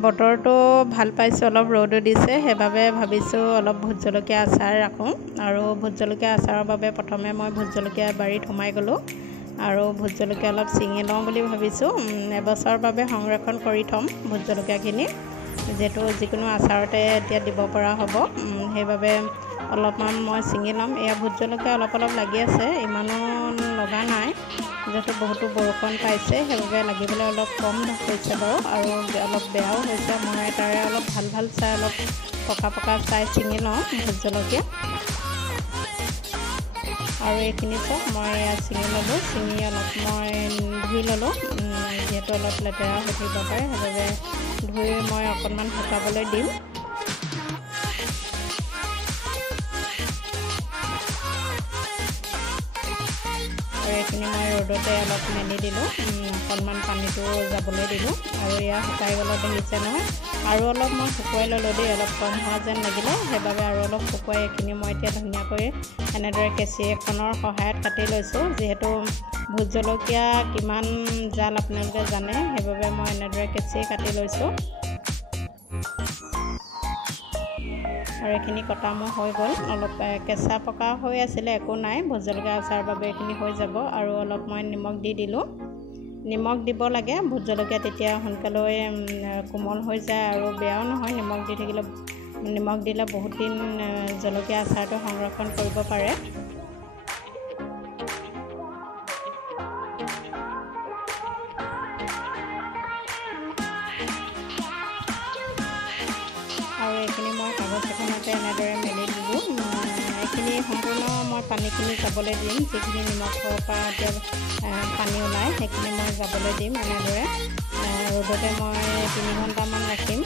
বতৰটো ভাল পাইছোঁ, অলপ ৰ'দো দিছে, সেইবাবে ভাবিছোঁ অলপ ভোট জলকীয়া আচাৰ ৰাখোঁ। আৰু ভোট জলকীয়া আচাৰৰ বাবে প্ৰথমে মই ভোট জলকীয়া বাৰীত সোমাই গ'লোঁ আৰু ভোট জলকীয়া অলপ ছিঙি লওঁ বুলি ভাবিছোঁ। এবছৰৰ বাবে সংৰক্ষণ কৰি থ'ম ভোট জলকীয়াখিনি, যিহেতু যিকোনো আচাৰতে এতিয়া দিব পৰা হ'ব। সেইবাবে অলপমান মই ছিঙি ল'ম। এয়া ভোট জলকীয়া অলপ লাগি আছে, ইমানো লগা নাই, যিহেতু বহুতো বৰষুণ পাইছে, সেইবাবে লাগিবলৈ অলপ কম হৈছে বাৰু, আৰু অলপ বেয়াও হৈছে। মই তাৰে অলপ ভাল চাই অলপ পকা চাই ছিঙি লওঁ ভোট জলকীয়া। আৰু এইখিনি চব মই ছিঙি ল'লোঁ, ছিঙি অলপ মই ধুই ল'লোঁ, যিহেতু অলপ লেতেৰা হৈ থাকিব পাৰে, সেইবাবে ধুই মই অকণমান শুকাবলৈ দিম। আৰু এইখিনি মই ৰ'দতে অলপ মেলি দিলোঁ, অকণমান পানীটো যাবলৈ দিলোঁ। আৰু এয়া শুকাই গ'লত দেখিছে নহয়, আৰু অলপ মই শুকুৱাই ল'লোঁ দেই, অলপ কম হোৱা যেন লাগিলে, সেইবাবে আৰু অলপ শুকুৱাই এইখিনি মই এতিয়া ধুনীয়াকৈ এনেদৰে কেঁচি এখনৰ সহায়ত কাটি লৈছোঁ। যিহেতু ভোট জলকীয়া কিমান জাল আপোনালোকে জানে, সেইবাবে মই এনেদৰে কেঁচি কাটি লৈছোঁ। আৰু এইখিনি কটা মোৰ হৈ গ'ল, অলপ কেঁচা পকা হৈ আছিলে, একো নাই, ভোট জলকীয়া আচাৰৰ বাবে এইখিনি হৈ যাব। আৰু অলপ মই নিমখ দি দিলোঁ, নিমখ দিব লাগে ভোট জলকীয়া, তেতিয়া সোনকালে কোমল হৈ যায় আৰু বেয়াও নহয়। নিমখ দিলে বহুত দিন জলকীয়া আচাৰটো সংৰক্ষণ কৰিব পাৰে। আৰু এইখিনি মই কাগজ এখনতে এনেদৰে মেলি দিলোঁ। এইখিনি সম্পূৰ্ণ মই পানীখিনি যাবলৈ দিম, যিখিনি নিমখৰ পৰা এতিয়া পানী ওলায় সেইখিনি মই যাবলৈ দিম। এনেদৰে ৰ'দতে মই 3 ঘণ্টামান ৰাখিম।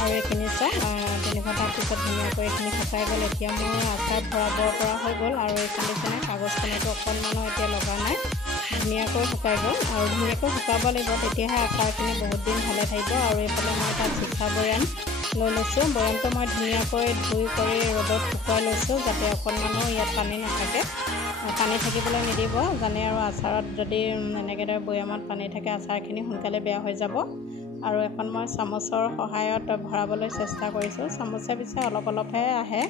আৰু এইখিনি চাওক 3 ঘণ্টাৰ পিছত ধুনীয়াকৈ এইখিনি শুকাই গ'ল। এতিয়া মোৰ আচাৰ ভৰাব পৰা হৈ গ'ল। আৰু এইখিনি যেনে কাগজখনতো অকণমানো এতিয়া লগা নাই, ধুনীয়াকৈ শুকাই গ'ল। আৰু ধুনীয়াকৈ শুকাব লাগিব, তেতিয়াহে আচাৰখিনি বহুত দিন ভালে থাকিব। আৰু এইফালে মই এটা চিচা বৈয়াম লৈ লৈছোঁ, বৈয়ামটো মই ধুনীয়াকৈ ধুই কৰি ৰ'দত শুকুৱাই লৈছোঁ, যাতে অকণমানো ইয়াত পানী নাথাকে। পানী থাকিবলৈ নিদিব, জানে আৰু আচাৰত যদি এনেকৈ বৈয়ামত পানী থাকে, আচাৰখিনি সোনকালে বেয়া হৈ যাব। আৰু এখন মই চামুচৰ সহায়ত ভৰাবলৈ চেষ্টা কৰিছোঁ, চামুচে পিছে অলপহে আহে,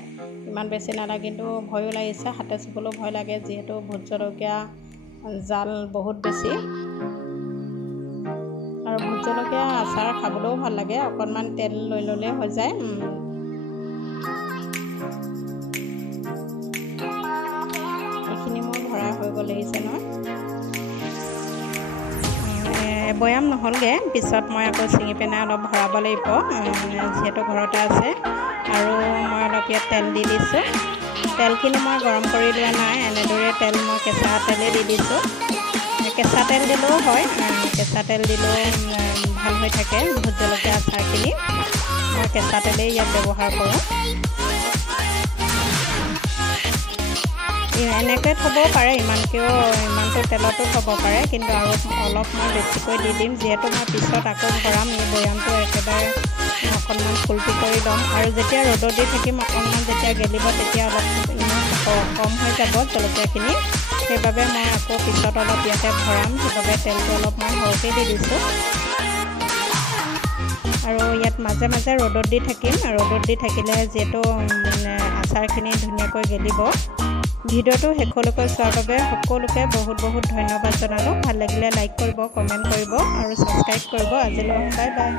ইমান বেছি নালাগে। কিন্তু ভয়ো লাগিছে, হাতে চুবলৈও ভয় লাগে, যিহেতু ভোট জলকীয়া জাল বহুত বেছি। আৰু ভোট জলকীয়া আচাৰ খাবলৈও ভাল লাগে, অকণমান তেল লৈ ল'লে হৈ যায়। এইখিনি মোৰ ভৰা হৈ গ'ল, দেখিছে নহয়। বৈয়াম নহ'লগৈ, পিছত মই আকৌ ছিঙি পেলাই অলপ ভৰাব লাগিব, যিহেতু ঘৰতে আছে। আৰু মই অলপ ইয়াত তেল দি দিছোঁ, তেলখিনি মই গৰম কৰি লোৱা নাই, এনেদৰে তেল মই কেঁচা তেলেই দি দিছোঁ। কেঁচা তেল দিলেও হয়, কেঁচা তেল দিলেও ভাল হৈ থাকে ভোট জলকীয়া আচাৰখিনি। মই কেঁচা তেলেই ইয়াত ব্যৱহাৰ কৰোঁ। এনেকৈ থ'বও পাৰে, ইমানটো তেলতো থ'ব পাৰে, কিন্তু আৰু অলপ মই বেছিকৈ দি দিম, যিহেতু মই পিছত আকৌ ভৰাম। এই বৈয়ামটো একেবাৰে অকণমান ফুল্টি কৰি ল'ম। আৰু যেতিয়া ৰ'দত দি থাকিম, অকণমান যেতিয়া গেলিব, তেতিয়া অলপ কম হৈ যাব জলকীয়াখিনি, সেইবাবে মই আকৌ পিছত অলপ ইয়াতে ভৰাম, সেইবাবে তেলটো অলপ মই সৰহকৈ দি দিছোঁ। আৰু ইয়াত মাজে মাজে ৰ'দত দি থাকিম, ৰ'দত দি থাকিলেহে যিহেতু আচাৰখিনি ধুনীয়াকৈ গেলিব। ভিডিঅ'টো শেষলৈকে চোৱাৰ বাবে সকলোকে বহুত ধন্যবাদ জনালোঁ। ভাল লাগিলে লাইক কৰিব, কমেণ্ট কৰিব আৰু ছাবস্ক্ৰাইব কৰিব। আজিলৈ বাই বাই।